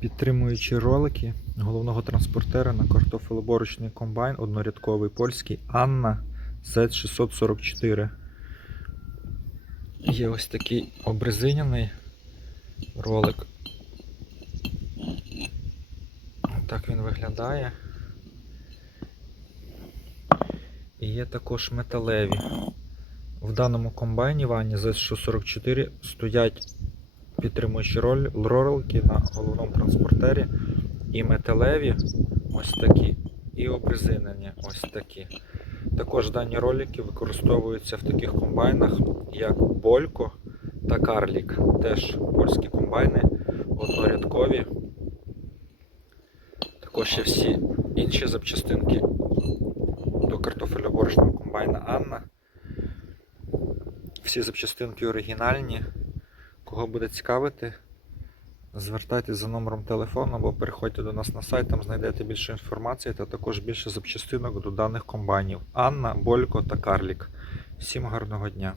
Підтримуючи ролики головного транспортера на картофелоборочний комбайн однорядковий польський Анна Z644. Є ось такий обрезиняний ролик. Так він виглядає. І є також металеві. В даному комбайні Вані Z644 стоять підтримуючі ролики на головному транспортері і металеві ось такі, і обрезинені ось такі. Також дані ролики використовуються в таких комбайнах, як Болько та Карлік. Теж польські комбайни однорядкові. Також є всі інші запчастинки до картофельно-борошного комбайна Анна. Всі запчастинки оригінальні. Кого буде цікавити, звертайтеся за номером телефону або переходьте до нас на сайт, там знайдете більше інформації та також більше запчастинок до даних комбайнів. Анна, Болько та Карлік. Всім гарного дня!